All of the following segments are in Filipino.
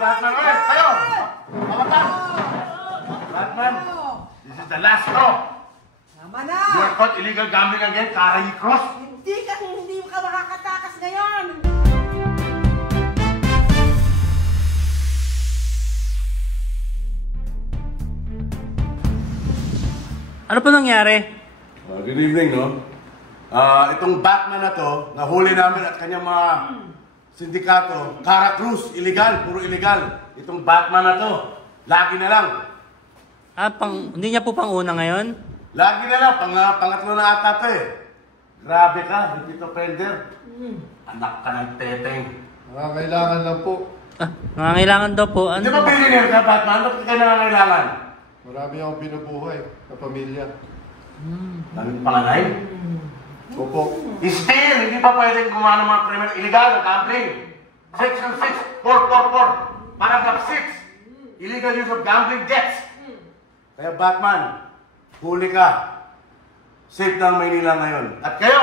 Batman, tayo! Batman, this is the last straw. Tama na! You are caught illegal gambling again, Karay Cross. Hindi ka makakatakas ngayon! Ano pa nangyari? Good evening, no? Itong Batman na to, nahuli namin at kanyang mga sindikato, Cara Cruz, illegal, puro illegal. Itong Batman na to, lagi na lang. Hindi niya po pang-una ngayon? Lagi na lang, pangatlo na ata to eh. Grabe ka, Lupito Pender. Anak ka ng teteng. Nangangailangan lang po. Nangangailangan daw po. Hindi ba billionaire ka, Batman? Bakit ka nangangailangan? Marami akong binubuhay na pamilya. Daming panganay? Opo. Still, hindi pa pwedeng gumawa ng mga criminal illegal na gambling. Section 6, 444, paragraph 6, illegal use of gambling debts. Kaya Batman, huli ka. Safe na ang Maynila ngayon. At kayo,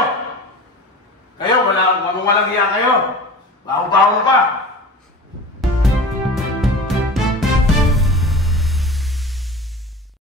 walang hiya kayo. Baho-baho pa.